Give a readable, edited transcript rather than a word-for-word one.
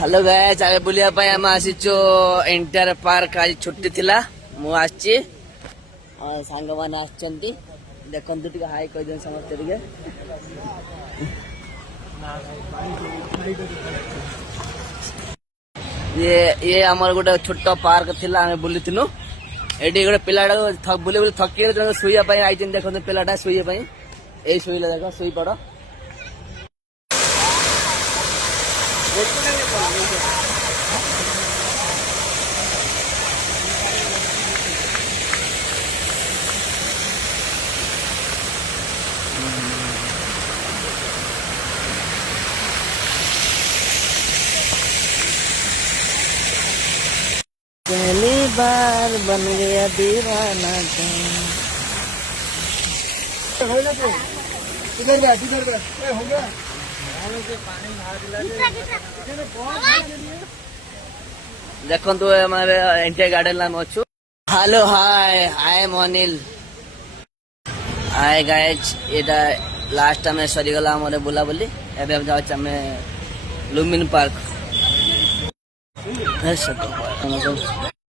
hello guys आगे बुलिया पाई हम आसीचो entire park आज छुट्टी थिला मु आछि और सांग मान आछंती देखंतु टिके हाय कह देन समस्त टिके ये हमर गोटे छोटो पार्क थिला हम बुलिथिनु एडी गोटे पिलाडा बुली बुली थकी सुइया पाई आइछन देखंतु पिलाडा सुइया पाई ए सुइला देखो सुई पड़ो पहली बार बन गया दीवाना हो गया देखो तो हमारे एंटायर गार्डन नाम अच्छु hello hi I am Anil hi guys Etah last time सरी गला हमरे बुला बोली एबे हम जाउ हमें लुमिन पार्क